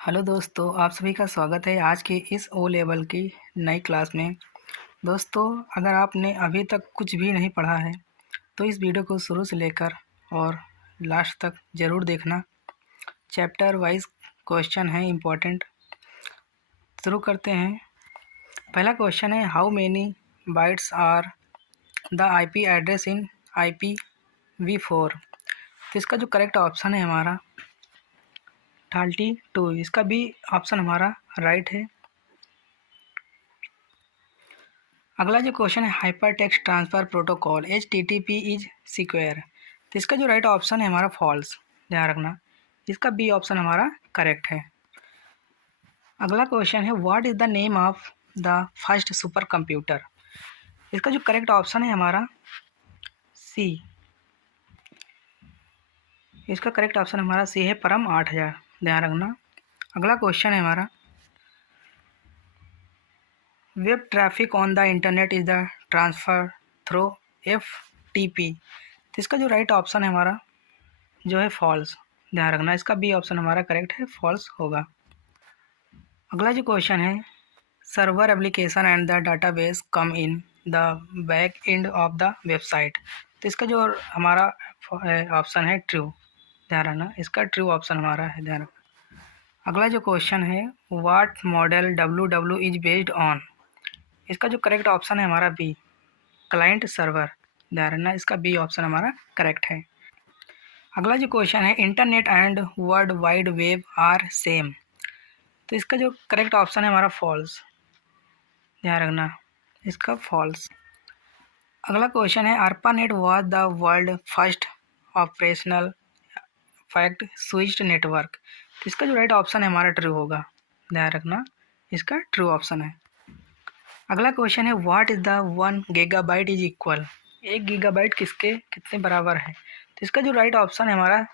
Hello दोस्तों, आप सभी का स्वागत है आज के इस ओ लेवल की नई क्लास में। दोस्तों, अगर आपने अभी तक कुछ भी नहीं पढ़ा है तो इस वीडियो को शुरू से लेकर और लास्ट तक ज़रूर देखना। चैप्टर वाइज क्वेश्चन है इम्पोर्टेंट। शुरू करते हैं। पहला क्वेश्चन है, how many bytes are the IP address in IPv4। तो इसका जो करेक्ट ऑप्शन है हमारा 32। इसका भी ऑप्शन हमारा राइट है। अगला जो क्वेश्चन है, hyper text transfer protocol HTTP is secure. तो इसका जो राइट ऑप्शन है हमारा फॉल्स, ध्यान रखना। इसका बी ऑप्शन हमारा करेक्ट है। अगला क्वेश्चन है, what is the name of the first super computer. इसका जो करेक्ट ऑप्शन है हमारा सी। इसका करेक्ट ऑप्शन हमारा सी है, परम 8000, ध्यान रखना। अगला क्वेश्चन है हमारा, web traffic on the internet is the transfer through FTP। तो इसका जो राइट ऑप्शन है हमारा जो है फॉल्स, ध्यान रखना। इसका बी ऑप्शन हमारा करेक्ट है, फॉल्स होगा। अगला जो क्वेश्चन है, server application and the database come in the back end of the website. तो इसका जो हमारा ऑप्शन है ट्रू, ध्यान रखना। इसका ट्रू ऑप्शन हमारा है, ध्यान रखना। अगला जो क्वेश्चन है, what model WW is based on. इसका जो करेक्ट ऑप्शन है हमारा बी, क्लाइंट सर्वर, ध्यान रखना। इसका बी ऑप्शन हमारा करेक्ट है। अगला जो क्वेश्चन है, internet and world wide web are same. तो इसका जो करेक्ट ऑप्शन है हमारा फॉल्स, ध्यान रखना। इसका फॉल्स। अगला क्वेश्चन है, ARPANET was the world first operational fact switched network. तो इसका जो राइट ऑप्शन है हमारा ट्रू होगा, ध्यान रखना। इसका ट्रू ऑप्शन है। अगला क्वेश्चन है, what is the 1 gigabyte is equal. 1 gigabyte किसके कितने बराबर है। तो इसका जो राइट ऑप्शन है हमारा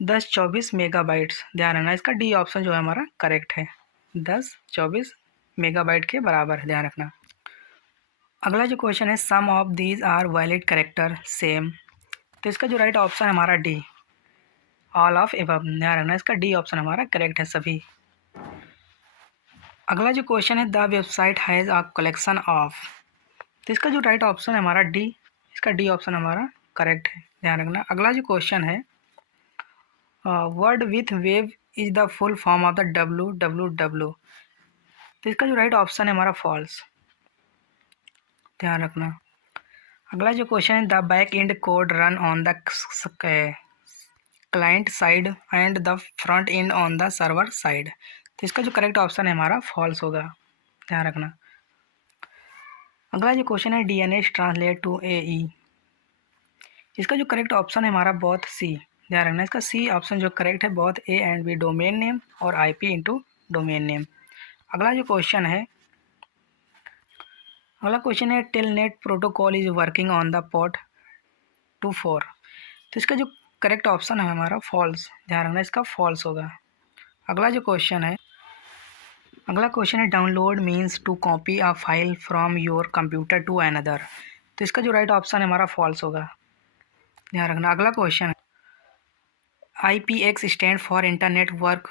1024 मेगाबाइट्स, ध्यान रखना। इसका डी ऑप्शन जो है हमारा करेक्ट है, 1024 मेगाबाइट के बराबर है, ध्यान रखना। अगला जो क्वेश्चन है, some of these are valid character same. तो इसका जो राइट ऑप्शन है हमारा डी, ऑल ऑफ एबव, ध्यान रखना। इसका डी ऑप्शन हमारा करेक्ट है, सभी। अगला जो क्वेश्चन है, the website has a collection of. तो इसका जो राइट ऑप्शन है हमारा डी, इसका डी ऑप्शन हमारा करेक्ट है, ध्यान रखना। अगला जो क्वेश्चन है, word with web is the full form of the WWW। तो इसका जो राइट ऑप्शन है हमारा फॉल्स, ध्यान रखना। अगला जो क्वेश्चन है, the back and code run on the client side and the front end on the server side. तो इसका जो करेक्ट ऑप्शन है हमारा फॉल्स होगा, ध्यान रखना। अगला जो क्वेश्चन है, DNS ट्रांसलेट टू AE। इसका जो करेक्ट ऑप्शन है हमारा बोथ सी, ध्यान रखना। इसका सी ऑप्शन जो करेक्ट है, both A and B domain name और IP इंटू डोमेन नेम। अगला जो क्वेश्चन है, telnet protocol is working on the port 24। तो इसका जो करेक्ट ऑप्शन है हमारा फॉल्स, ध्यान रखना। इसका फॉल्स होगा। अगला जो क्वेश्चन है, download means to copy a file from your computer to another. तो इसका जो राइट ऑप्शन है हमारा फॉल्स होगा, ध्यान रखना। अगला क्वेश्चन है, IPX stand for internet work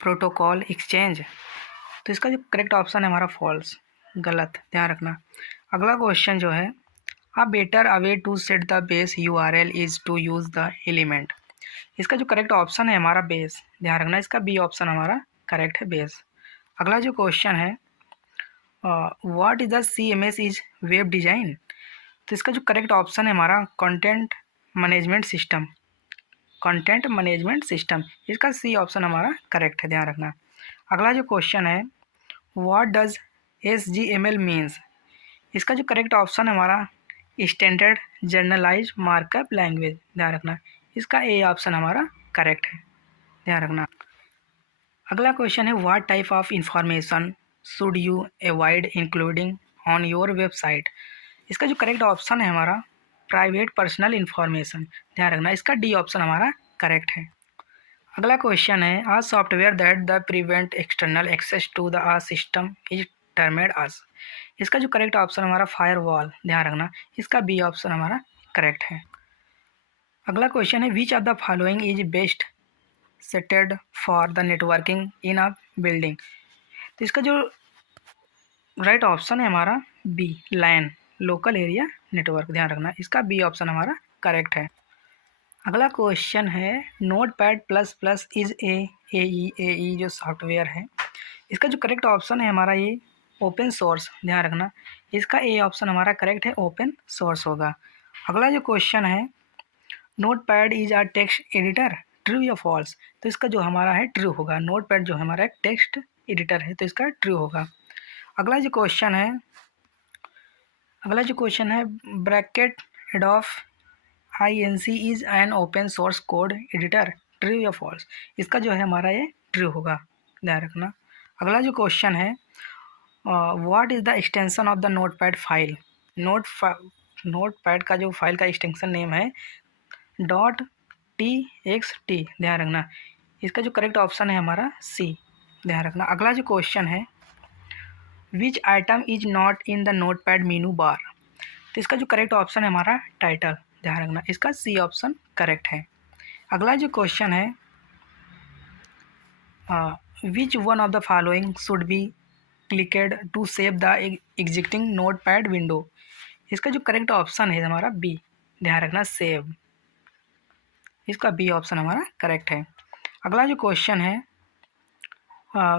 protocol exchange. तो इसका जो करेक्ट ऑप्शन है हमारा फॉल्स, गलत, ध्यान रखना। अगला क्वेश्चन जो है, a better away to set the base URL is to use the element. इसका जो करेक्ट ऑप्शन है हमारा बेस, ध्यान रखना। इसका बी ऑप्शन हमारा करेक्ट है, बेस। अगला जो क्वेश्चन है, what is the CMS is web design. तो इसका जो करेक्ट ऑप्शन है हमारा content management system, content management system. इसका सी ऑप्शन हमारा करेक्ट है, ध्यान रखना। अगला जो क्वेश्चन है, व्हाट डज SGML मीन्स। इसका जो करेक्ट ऑप्शन है हमारा स्टैंडर्ड जर्नलाइज मार्कअप लैंग्वेज, ध्यान रखना। इसका ए ऑप्शन हमारा करेक्ट है, ध्यान रखना। अगला क्वेश्चन है, what type of information should you avoid including on your website. इसका जो करेक्ट ऑप्शन है हमारा प्राइवेट पर्सनल इन्फॉर्मेशन, ध्यान रखना। इसका डी ऑप्शन हमारा करेक्ट है। अगला क्वेश्चन है, a software that the prevent external access to the a system is termed as. इसका जो करेक्ट ऑप्शन हमारा फायरवॉल, ध्यान रखना। इसका बी ऑप्शन हमारा करेक्ट है। अगला क्वेश्चन है, which of the following is best settled for the networking in a building. तो इसका जो राइट ऑप्शन है हमारा बी, लैन, लोकल एरिया नेटवर्क। ध्यान रखना, इसका बी ऑप्शन हमारा करेक्ट है। अगला क्वेश्चन है note pad plus plus is a जो सॉफ्टवेयर है, इसका जो करेक्ट ऑप्शन है हमारा ये ओपन सोर्स। ध्यान रखना, इसका ए ऑप्शन हमारा करेक्ट है, ओपन सोर्स होगा। अगला जो क्वेश्चन है note pad is a text editor, true या फॉल्स। तो इसका जो हमारा है ट्रू होगा। नोट पैड जो हमारा एक टेक्स्ट एडिटर है तो इसका ट्रू होगा। अगला जो क्वेश्चन है bracket head of INC is an open source code editor, true या फॉल्स। इसका जो है हमारा ये ट्रू होगा। ध्यान रखना। अगला जो क्वेश्चन है what is the extension of the note pad file. Note pad का जो फाइल का एक्सटेंशन नेम है .txt। ध्यान रखना, इसका जो करेक्ट ऑप्शन है हमारा सी। ध्यान रखना। अगला जो क्वेश्चन है which item is not in the notepad menu bar. तो इसका जो करेक्ट ऑप्शन है हमारा टाइटल। ध्यान रखना, इसका सी ऑप्शन करेक्ट है। अगला जो क्वेश्चन है which one of the following should be clicked to save the existing notepad window. इसका जो करेक्ट ऑप्शन है हमारा बी। ध्यान रखना, सेव, इसका बी ऑप्शन हमारा करेक्ट है। अगला जो क्वेश्चन है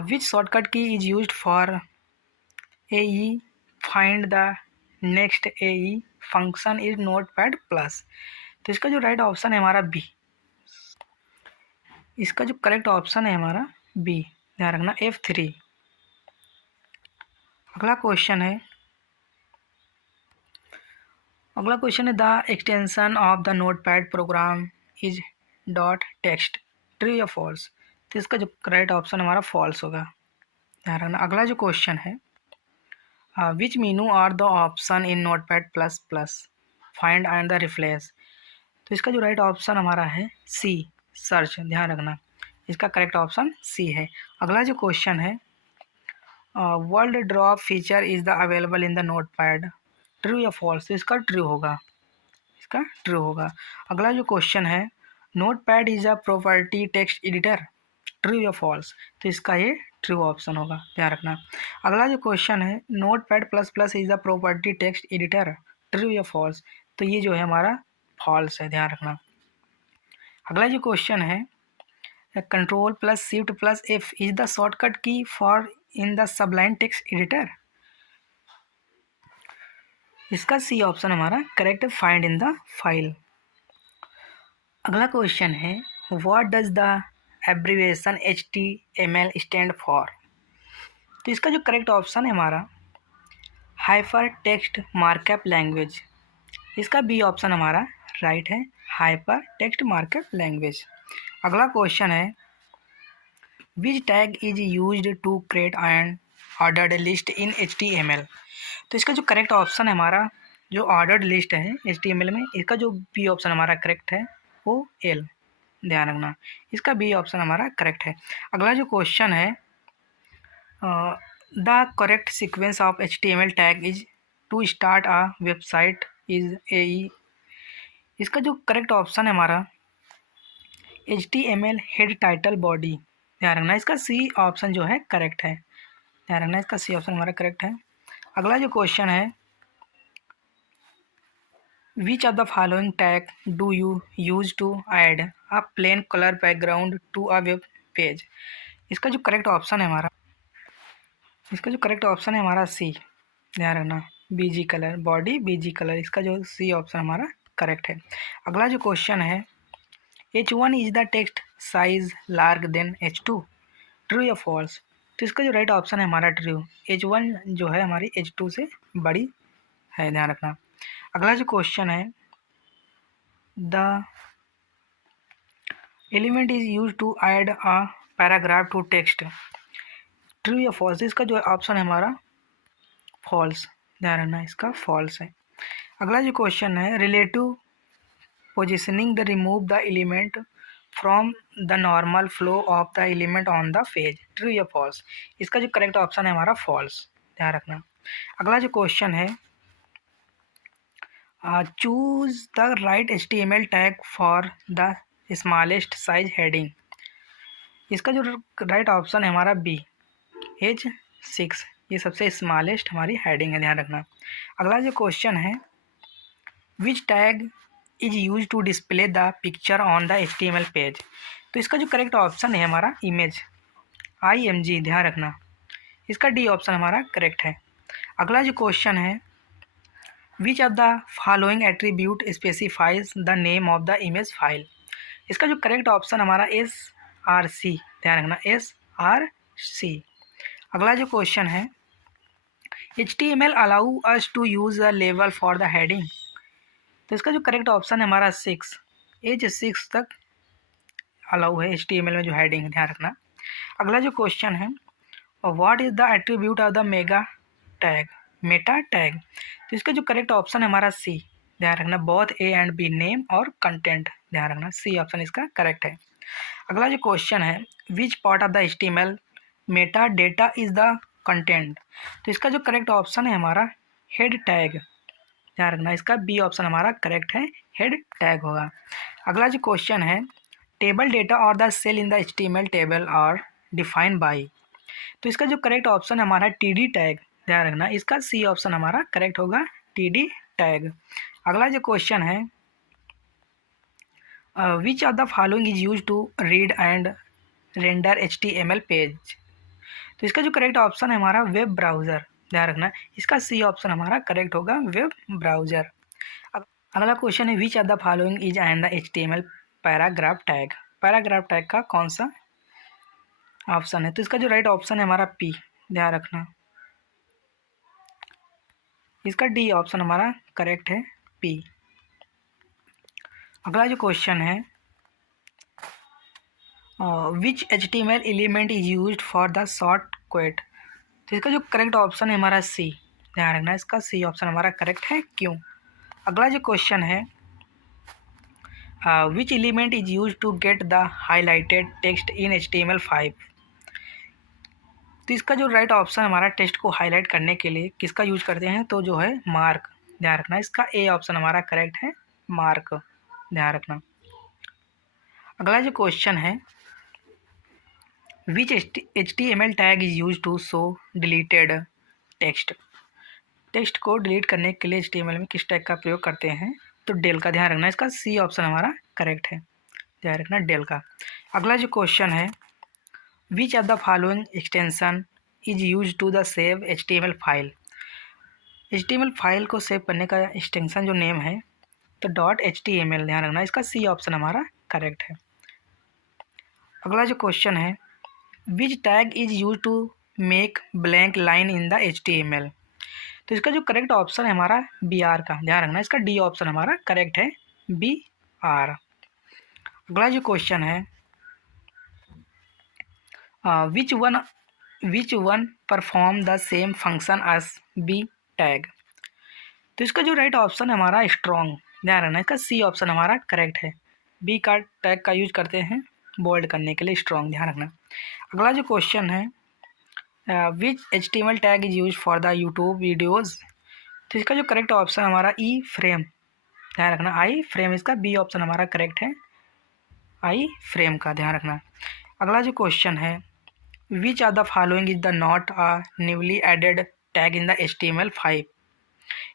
विच शॉर्टकट की is used for AE find the next AE function is note pad plus. तो इसका जो राइट ऑप्शन है हमारा बी। इसका जो करेक्ट ऑप्शन है हमारा बी। ध्यान रखना, F3। अगला क्वेश्चन है the extension of the notepad program is .text, true या फॉल्स। तो इसका जो करेक्ट ऑप्शन हमारा फॉल्स होगा। ध्यान रखना। अगला जो क्वेश्चन है which menu are the option in notepad plus plus, find and the replace. तो इसका जो राइट ऑप्शन हमारा है सी, सर्च। ध्यान रखना, इसका करेक्ट ऑप्शन सी है। अगला जो क्वेश्चन है world drop feature is the available in the note pad, true या फॉल्स। तो इसका ट्रू होगा, इसका ट्रू होगा। अगला जो क्वेश्चन है note pad is a property text editor, true या फॉल्स। तो इसका ये ट्रू ऑप्शन होगा। ध्यान रखना। अगला जो क्वेश्चन है note pad plus plus is the property text editor, true या फॉल्स। तो ये जो है हमारा फॉल्स है। ध्यान रखना। अगला जो क्वेश्चन है control plus shift plus F is the shortcut key for in the Sublime text editor. इसका सी ऑप्शन हमारा correct, find in the file. अगला क्वेश्चन है what does the abbreviation HTML stand for. तो इसका जो correct option है हमारा hyper text markup language. इसका बी ऑप्शन हमारा राइट है, हाइपर टेक्स्ट मार्कअप लैंग्वेज। अगला क्वेश्चन है which tag is used to create an ordered list in HTML। तो इसका जो करेक्ट ऑप्शन है हमारा जो ऑर्डर्ड लिस्ट है HTML में, इसका जो बी ऑप्शन हमारा करेक्ट है वो L। ध्यान रखना, इसका बी ऑप्शन हमारा करेक्ट है। अगला जो क्वेश्चन है the correct sequence of HTML tag is to start a website is AE। इसका जो करेक्ट ऑप्शन है हमारा HTML हेड टाइटल बॉडी। ध्यान रखना, इसका सी ऑप्शन जो है करेक्ट है। ध्यान रखना, इसका सी ऑप्शन हमारा करेक्ट है। अगला जो क्वेश्चन है which of the following tag do you use to add a plain colour background to a web page. इसका जो करेक्ट ऑप्शन है हमारा सी। ध्यान रखना, BG colour, body BG colour, इसका जो सी ऑप्शन हमारा करेक्ट है। अगला जो क्वेश्चन है H1 is the text size large than H2, true या फॉल्स। तो इसका जो राइट ऑप्शन है हमारा ट्रू, H1 जो है हमारी H2 से बड़ी है। ध्यान रखना। अगला जो क्वेश्चन है the element is use to add a paragraph to text, true या फॉल्स। इसका जो ऑप्शन है हमारा फॉल्स। ध्यान रखना, इसका फॉल्स है। अगला जो क्वेश्चन है relative positioning the remove the element from the normal flow of the element on the page, true या फॉल्स। इसका जो करेक्ट ऑप्शन है हमारा फॉल्स। ध्यान रखना। अगला जो क्वेश्चन है choose the right HTML tag for the smallest size heading. इसका जो राइट ऑप्शन है हमारा बी, एज 6, ये सबसे स्मॉलेस्ट हमारी हेडिंग है, ध्यान रखना। अगला जो क्वेश्चन है, which tag is use to display the picture on the HTML page. तो इसका जो करेक्ट ऑप्शन है हमारा इमेज, IMG, ध्यान रखना। इसका डी ऑप्शन हमारा करेक्ट है। अगला जो क्वेश्चन है, which of the following attribute specifies the name of the image file. इसका जो करेक्ट ऑप्शन हमारा SRC, ध्यान रखना, SRC। अगला जो क्वेश्चन है, HTML allow us to use the label for the heading. तो इसका जो करेक्ट ऑप्शन है हमारा 6, एज 6 तक अलाउ है HTML में जो हेडिंग है, ध्यान रखना। अगला जो क्वेश्चन है, what is the attribute of the Meta tag. तो इसका जो करेक्ट ऑप्शन है हमारा C, ध्यान रखना, both A and B, name और कंटेंट, ध्यान रखना, C ऑप्शन इसका करेक्ट है। अगला जो क्वेश्चन है, which part of the HTML Meta data is the content. तो इसका जो करेक्ट ऑप्शन है हमारा हेड टैग, ध्यान रखना, इसका B ऑप्शन हमारा करेक्ट है, हेड टैग होगा। अगला जो क्वेश्चन है, टेबल डेटा और the cell in the HTML table are defined by. तो इसका जो करेक्ट ऑप्शन है हमारा TD टैग, ध्यान रखना, इसका C ऑप्शन हमारा करेक्ट होगा, TD टैग। अगला जो क्वेश्चन है, which of the following is use to read and render HTML page. तो इसका जो करेक्ट ऑप्शन है हमारा वेब ब्राउज़र, ध्यान रखना, इसका C ऑप्शन हमारा करेक्ट होगा, वेब ब्राउज़र। अगला क्वेश्चन है, which of the following is and the HTML paragraph tag. Paragraph tag का कौन सा ऑप्शन है। तो इसका जो राइट ऑप्शन है हमारा P, ध्यान रखना, इसका D ऑप्शन हमारा करेक्ट है, P। अगला जो क्वेश्चन है, which HTML element is used for the short quote. तो इसका जो करेक्ट ऑप्शन है हमारा C, ध्यान रखना, इसका C ऑप्शन हमारा करेक्ट है, क्यों। अगला जो क्वेश्चन है, which element is use to get the highlighted text in HTML5। तो इसका जो राइट ऑप्शन हमारा टेक्स्ट को हाईलाइट करने के लिए किसका यूज करते हैं, तो जो है मार्क, ध्यान रखना, इसका A ऑप्शन हमारा करेक्ट है, मार्क, ध्यान रखना। अगला जो क्वेश्चन है, which HTML tag is use to show deleted text. Text को डिलीट करने के लिए HTML में किस टैग का प्रयोग करते हैं, तो डेल का, ध्यान रखना, इसका C ऑप्शन हमारा करेक्ट है, ध्यान रखना, डेल का। अगला जो क्वेश्चन है, which of the following extension is use to the save HTML file. HTML file को सेव करने का एक्सटेंशन जो नेम है, तो .html, ध्यान रखना, इसका C ऑप्शन हमारा करेक्ट है। अगला जो क्वेश्चन है, which tag is use to make blank line in the HTML। तो इसका जो करेक्ट ऑप्शन है हमारा BR का, ध्यान रखना, इसका D ऑप्शन हमारा करेक्ट है, BR। अगला जो क्वेश्चन है, which one perform the same function as B tag. तो इसका जो राइट ऑप्शन है हमारा स्ट्रॉन्ग, ध्यान रखना, इसका C ऑप्शन हमारा करेक्ट है। B का टैग का यूज करते हैं बोल्ड करने के लिए, स्ट्रॉन्ग, ध्यान रखना। अगला जो क्वेश्चन है, which HTML tag is use for the YouTube videos. तो इसका जो करेक्ट ऑप्शन हमारा ई फ्रेम, ध्यान रखना, आई फ्रेम, इसका B ऑप्शन हमारा करेक्ट है, आई फ्रेम का, ध्यान रखना। अगला जो क्वेश्चन है, which of the following is the not a newly added tag in the HTML5।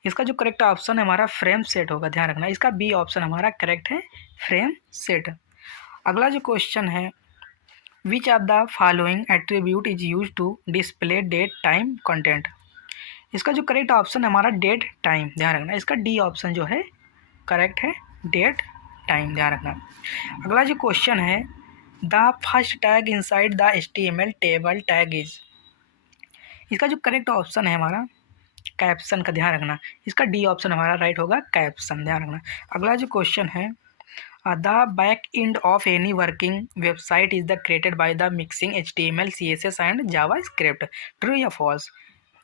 इसका जो करेक्ट ऑप्शन है हमारा फ्रेम सेट होगा, ध्यान रखना, इसका B ऑप्शन हमारा करेक्ट है, फ्रेम सेट। अगला जो क्वेश्चन है, which of the following attribute is use to display date time content. इसका जो करेक्ट ऑप्शन है हमारा डेट टाइम, ध्यान रखना, इसका D ऑप्शन जो है करेक्ट है, डेट टाइम, ध्यान रखना। अगला जो क्वेश्चन है, the first tag inside the HTML table tag is. इसका जो करेक्ट ऑप्शन है हमारा कैप्शन का, ध्यान रखना, इसका D ऑप्शन हमारा राइट होगा, कैप्शन, ध्यान रखना। अगला जो क्वेश्चन है, the back end of any working website is the created by the mixing HTML CSS and JavaScript, true या फॉल्स।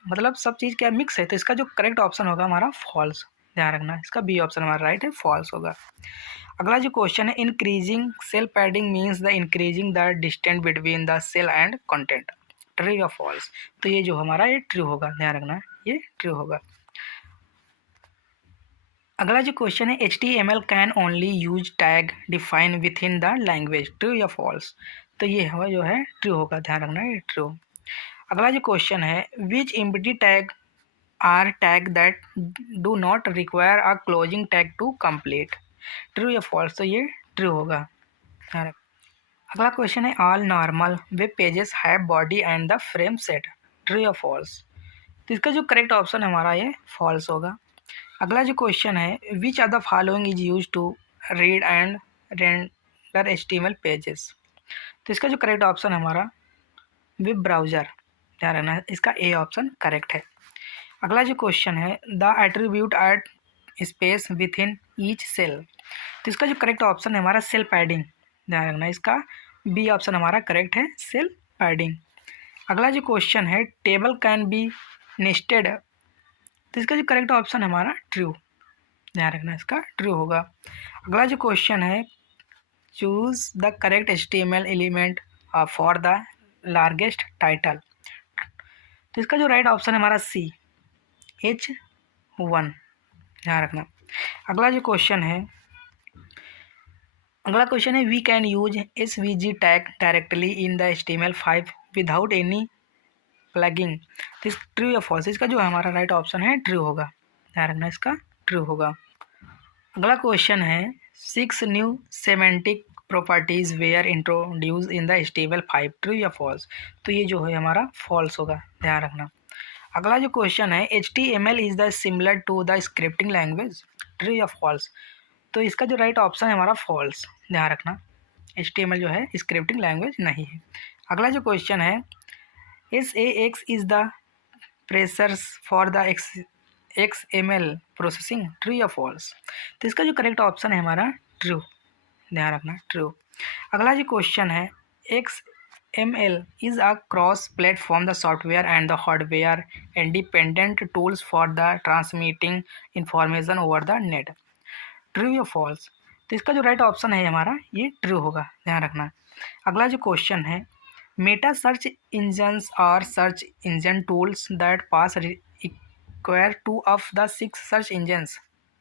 मतलब सब चीज़ क्या मिक्स है, तो इसका जो करेक्ट ऑप्शन होगा हमारा फॉल्स, ध्यान रखना, इसका B ऑप्शन हमारा राइट है, फॉल्स होगा। अगला जो क्वेश्चन है, increasing cell padding means the increasing the distance between the cell and content, true या फॉल्स। तो ये जो हमारा ये ट्रू होगा, ध्यान रखना, ये ट्रू होगा। अगला जो क्वेश्चन है, HTML can only use tag define with in the language, true या फॉल्स। तो ये हमारा जो है ट्रू होगा, ध्यान रखना है ट्रू। अगला जो क्वेश्चन है, which empty tag are tag that do not require a closing tag to complete, true या फॉल्स, तो ये ट्रू होगा, ध्यान रखना। अगला क्वेश्चन है, all normal web pages have body and the frameset, true या फॉल्स, तो इसका जो करेक्ट ऑप्शन हमारा ये फॉल्स होगा। अगला जो क्वेश्चन है, which are the following is use to read and render HTML pages, तो इसका जो करेक्ट ऑप्शन हमारा वेब ब्राउज़र, ध्यान रखना है, इसका ए ऑप्शन करेक्ट है। अगला जो क्वेश्चन है, the attribute at space within each cell, तो इसका जो करेक्ट ऑप्शन है हमारा सेल पैडिंग, ध्यान रखना है, इसका बी ऑप्शन हमारा करेक्ट है, सेल पैडिंग। अगला जो क्वेश्चन है, टेबल कैन बी नेस्टेड, तो इसका जो करेक्ट ऑप्शन हमारा ट्रू, ध्यान रखना इसका ट्रू होगा। अगला जो क्वेश्चन है, choose the correct HTML element for the largest title, तो इसका जो राइट ऑप्शन है हमारा सी, H1, ध्यान रखना। अगला जो क्वेश्चन है, we can use SVG tag directly in the HTML5 without any plugin, तो ट्रू या फॉल्स, इसका जो हमारा राइट ऑप्शन है ट्रू होगा, ध्यान रखना इसका ट्रू होगा। अगला क्वेश्चन है, 6 new semantic properties were introduce in the HTML5, true या फॉल्स, तो ये जो है हमारा फॉल्स होगा, ध्यान रखना। अगला जो क्वेश्चन है, HTML is the similar to the scripting language, true या फॉल्स, तो इसका जो राइट ऑप्शन है हमारा फॉल्स, ध्यान रखना, HTML जो है स्क्रिप्टिंग लैंग्वेज नहीं है। अगला जो क्वेश्चन है, SAX is the pressures for the XML processing, true या फॉल्स, तो इसका जो करेक्ट ऑप्शन है हमारा ट्रू, ध्यान रखना ट्रू। अगला जो क्वेश्चन है, XML is a cross-platform the software and the hardware independent tools for the transmitting information over the net, true या फॉल्स, तो इसका जो राइट ऑप्शन है हमारा ये ट्रू होगा, ध्यान रखना। अगला जो क्वेश्चन है, मेटा सर्च इंजन्स और search engine tools that pass require 2 of the 6 search engines,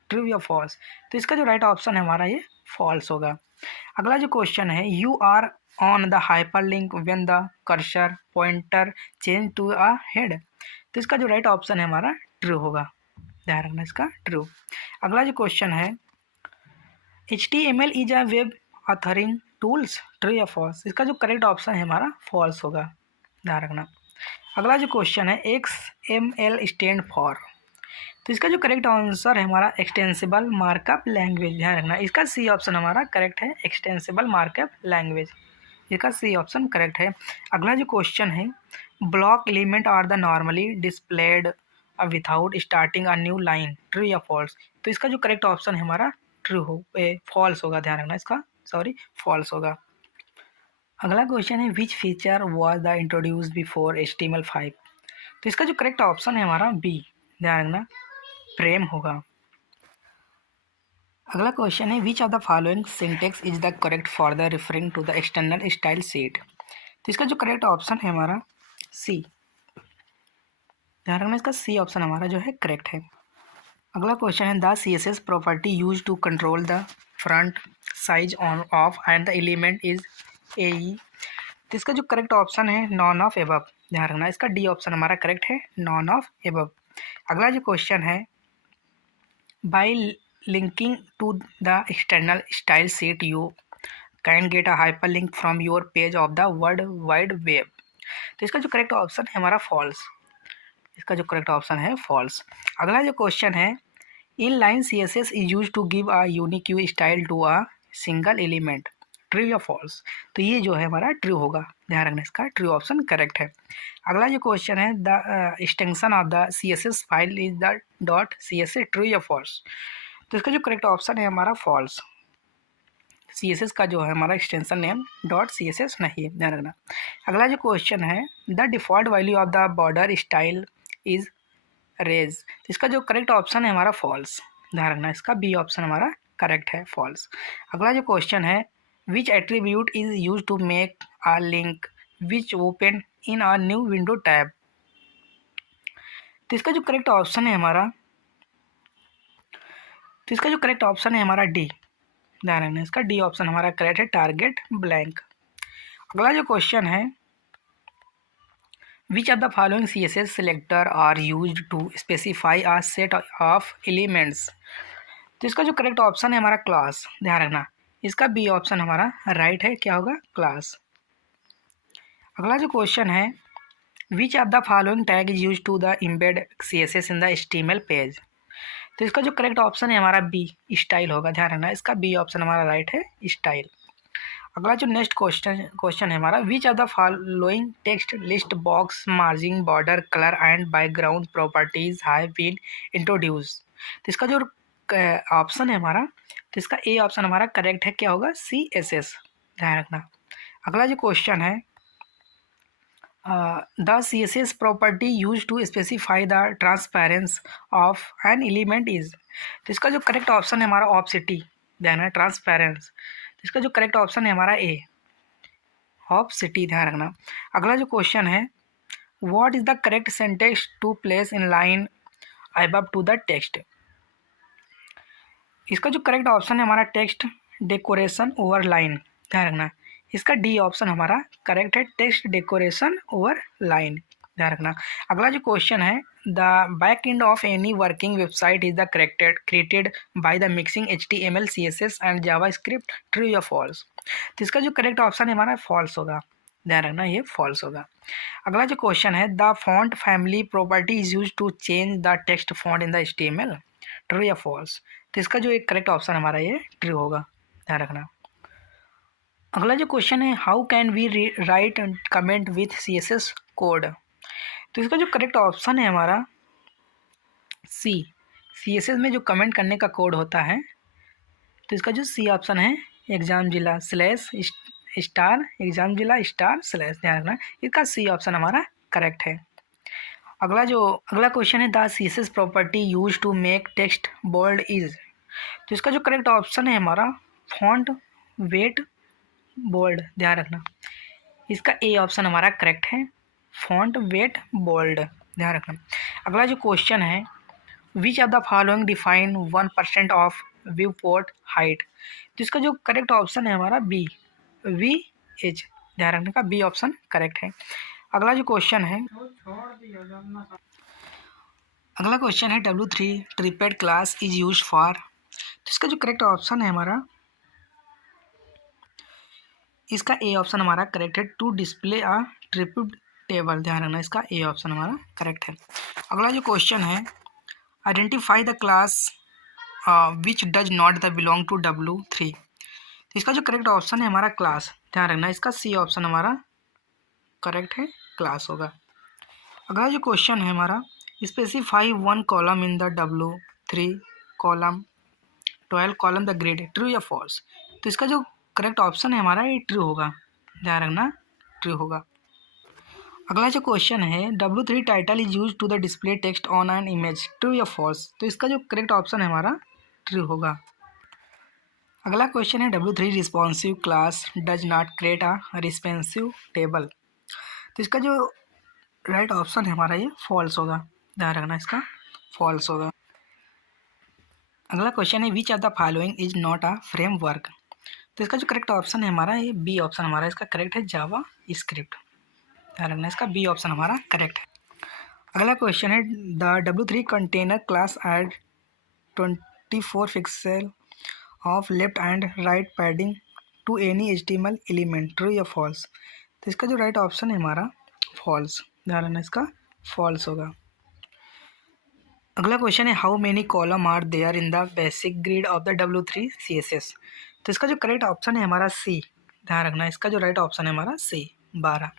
true या फॉल्स, तो इसका जो राइट ऑप्शन है हमारा ये फॉल्स होगा। अगला जो क्वेश्चन है, you are on the hyperlink when the cursor pointer change to a head, तो इसका जो राइट ऑप्शन है हमारा ट्रू होगा, ध्यान रखना इसका ट्रू। अगला जो क्वेश्चन है, HTML is a web authoring tools, true या फॉल्स, इसका जो करेक्ट ऑप्शन है हमारा फॉल्स होगा, ध्यान रखना। अगला जो क्वेश्चन है, XML स्टैंड फॉर, तो इसका जो करेक्ट आंसर है हमारा एक्सटेंसिबल मार्कअप लैंग्वेज, ध्यान रखना, इसका सी ऑप्शन हमारा करेक्ट है, एक्सटेंसिबल मार्कअप लैंग्वेज, इसका सी ऑप्शन करेक्ट है। अगला जो क्वेश्चन है, block element are the normally displayed without starting a new line, true या फॉल्स, तो इसका जो करेक्ट ऑप्शन है हमारा ट्रू हो फॉल्स होगा, ध्यान रखना इसका फॉल्स होगा। अगला क्वेश्चन है, which feature was the introduce before HTML5, तो इसका जो करेक्ट ऑप्शन है हमारा बी, ध्यान रखना फ्रेम होगा। अगला क्वेश्चन है, which of the following syntax is the correct for the referring to the external style sheet, तो इसका जो करेक्ट ऑप्शन है हमारा सी, ध्यान रखना इसका सी ऑप्शन हमारा जो है करेक्ट है। अगला क्वेश्चन है, the CSS property use to control the front size on off and the element is AE, तो इसका जो करेक्ट ऑप्शन है नॉन ऑफ एबव, ध्यान रखना इसका डी ऑप्शन हमारा करेक्ट है, नॉन ऑफ एबव। अगला जो क्वेश्चन है, by linking to the external style sheet you can get a hyperlink from your page of the world wide web, तो इसका जो करेक्ट ऑप्शन है हमारा फॉल्स, इसका जो करेक्ट ऑप्शन है फॉल्स। अगला जो क्वेश्चन है, inline CSS is use to give a unique style to a single element, true या फॉल्स, तो ये जो है हमारा ट्रू होगा, ध्यान रखना इसका ट्रू ऑप्शन करेक्ट है। अगला जो क्वेश्चन है, the extension of the CSS file is the .css, true या फॉल्स, तो इसका जो करेक्ट ऑप्शन है हमारा फॉल्स, CSS का जो है हमारा एक्सटेंशन नेम .css नहीं है, ध्यान रखना। अगला जो क्वेश्चन है, the default value of the border style is raise, तो इसका जो करेक्ट ऑप्शन है हमारा फॉल्स, ध्यान रखना इसका बी ऑप्शन हमारा करेक्ट है, फॉल्स। अगला जो क्वेश्चन है, which attribute is use to make a link which open in a new window tab, तो इसका जो करेक्ट ऑप्शन है हमारा डी, ध्यान रखना इसका डी ऑप्शन हमारा करेक्ट है, टारगेट ब्लैंक। अगला जो क्वेश्चन है, which of the following CSS selector are used to specify a set of elements. तो इसका जो करेक्ट ऑप्शन है हमारा क्लास, ध्यान रखना, इसका बी ऑप्शन हमारा राइट है, क्या होगा, क्लास। अगला जो क्वेश्चन है, which of the following tag is use to the embed CSS in the HTML page. तो इसका जो करेक्ट ऑप्शन है हमारा बी, स्टाइल होगा, ध्यान रखना, इसका बी ऑप्शन हमारा राइट है, स्टाइल। अगला जो नेक्स्ट क्वेश्चन है हमारा, which of the following text list box margin border colour and background properties have been introduce. तो इसका जो ऑप्शन है हमारा, तो इसका ए ऑप्शन हमारा करेक्ट है, क्या होगा, CSS, ध्यान रखना। अगला जो क्वेश्चन है, the CSS property use to specify the transparence of an element is. तो इसका जो करेक्ट ऑप्शन है हमारा ऑप्सिटी, ध्यान है, ट्रांसपेरेंस। इसका जो करेक्ट ऑप्शन है हमारा ए, ऑप्सिटी, ध्यान रखना। अगला जो क्वेश्चन है, what is the correct sentence to place in line above to the text. इसका जो करेक्ट ऑप्शन है हमारा टेक्स्ट डेकोरेशन ओवर लाइन, ध्यान रखना, इसका डी ऑप्शन हमारा करेक्ट है, टेक्स्ट डेकोरेशन ओवर लाइन, ध्यान रखना। अगला जो क्वेश्चन है, the back end of any working website is the created by the mixing HTML CSS and JavaScript, true या फॉल्स। तो इसका जो करेक्ट ऑप्शन है हमारा फॉल्स होगा, ध्यान रखना, ये फॉल्स होगा। अगला जो क्वेश्चन है, the font family property is use to change the text font in the HTML, true या फॉल्स। तो इसका जो एक करेक्ट ऑप्शन हमारा ये ट्रू होगा, ध्यान रखना। अगला जो क्वेश्चन है, how can we write comment with CSS code. तो इसका जो करेक्ट ऑप्शन है हमारा सी, CSS में जो कमेंट करने का कोड होता है, तो इसका जो सी ऑप्शन है, एग्जाम जिला स्लैश स्टार एग्जाम जिला स्टार स्लैश, ध्यान रखना, इसका सी ऑप्शन हमारा करेक्ट है। अगला क्वेश्चन है, the CSS property use to make text bold is. तो इसका जो करेक्ट ऑप्शन है हमारा फॉन्ट वेट बोल्ड, ध्यान रखना, इसका ए ऑप्शन हमारा करेक्ट है, फॉन्ट वेट बोल्ड, ध्यान रखना। अगला जो क्वेश्चन है, which of the following define 1% of view port height. तो इसका जो करेक्ट ऑप्शन है हमारा बी, VH, ध्यान रखने का, बी ऑप्शन करेक्ट है। अगला जो क्वेश्चन है, W3 striped class is use for. तो इसका जो करेक्ट ऑप्शन है हमारा, इसका ए ऑप्शन हमारा करेक्ट है, to display a striped table, ध्यान रखना, इसका ए ऑप्शन हमारा करेक्ट है। अगला जो क्वेश्चन है, identify the class which does not the belong to W3। तो इसका जो करेक्ट ऑप्शन है हमारा क्लास, ध्यान रखना, इसका सी ऑप्शन हमारा करेक्ट है, क्लास होगा। अगला जो क्वेश्चन है हमारा, specify 1 column in the W3 column 12 column the grid, true या फॉल्स। तो इसका जो करेक्ट ऑप्शन है हमारा ये ट्रू होगा, ध्यान रखना, ट्रू होगा। अगला जो क्वेश्चन है, W3 title is use to the display text on an image, true या फॉल्स। तो इसका जो करेक्ट ऑप्शन है हमारा ट्रू होगा। अगला क्वेश्चन है, W3 responsive class does not create a responsive table. तो इसका जो राइट ऑप्शन है हमारा ये फॉल्स होगा, ध्यान रखना, इसका फॉल्स होगा। अगला क्वेश्चन है, which of the following is not a framework. तो इसका जो करेक्ट ऑप्शन है हमारा ये बी ऑप्शन हमारा इसका करेक्ट है, जावा स्क्रिप्ट, ध्यान रखना, इसका बी ऑप्शन हमारा करेक्ट है। अगला क्वेश्चन है, the W3 container class add 24 pixel of left and right padding to any HTML element, true या फॉल्स। तो इसका जो राइट ऑप्शन है हमारा फॉल्स, ध्यान रखना, इसका फॉल्स होगा। अगला क्वेश्चन है, how many column are there in the basic grid of the W3 CSS। तो इसका जो करेक्ट ऑप्शन है हमारा सी, ध्यान रखना, इसका जो राइट ऑप्शन है हमारा सी, 12।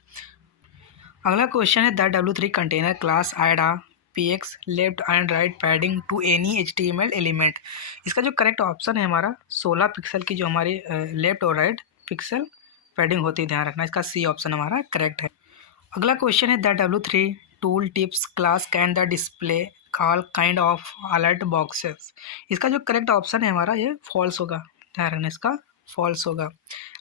अगला क्वेश्चन है, the W3 container class add a PX left and right padding to any HTML element. इसका जो करेक्ट ऑप्शन है हमारा 16 पिक्सल की जो हमारी लेफ्ट और राइट पिक्सल पैडिंग होती है, ध्यान रखना, इसका सी ऑप्शन हमारा करेक्ट है। अगला क्वेश्चन है, the W3 tool tips class can the display all kind of alert boxes. इसका जो करेक्ट ऑप्शन है हमारा ये फॉल्स होगा, ध्यान रखना, इसका फॉल्स होगा।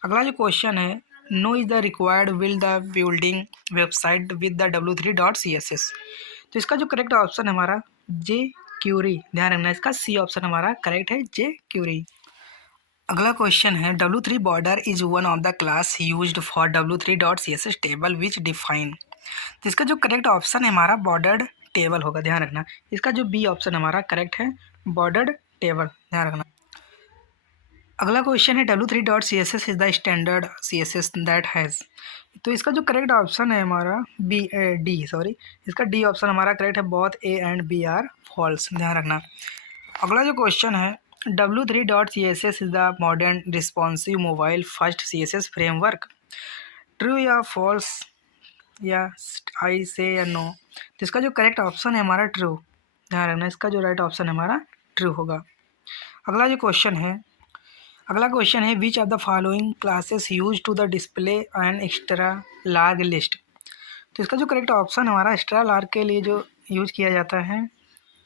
अगला जो क्वेश्चन है, no is the required will the building website with the W3.CSS। तो इसका जो करेक्ट ऑप्शन है हमारा जे क्यूरी, ध्यान रखना, इसका सी ऑप्शन हमारा करेक्ट है, जे क्यूरी। अगला क्वेश्चन है W3 border is one of the class used for W3.css table which define. तो इसका जो करेक्ट ऑप्शन है हमारा बॉर्डर्ड टेबल होगा, ध्यान रखना। इसका जो बी ऑप्शन हमारा करेक्ट है बॉर्डर्ड टेबल, ध्यान रखना। अगला क्वेश्चन है W3.css is the standard CSS that has. तो इसका जो करेक्ट ऑप्शन है हमारा इसका डी ऑप्शन हमारा करेक्ट है, both A and B are false, ध्यान रखना। अगला जो क्वेश्चन है W3.css is the modern responsive mobile first CSS framework, true या फॉल्स, या आई से या नो। तो इसका जो करेक्ट ऑप्शन है हमारा ट्रू, ध्यान रखना। इसका जो राइट ऑप्शन है हमारा ट्रू होगा। अगला क्वेश्चन है which of the following classes use to the display and extra large list. तो इसका जो करेक्ट ऑप्शन हमारा एक्स्ट्रा लार्ज के लिए जो यूज किया जाता है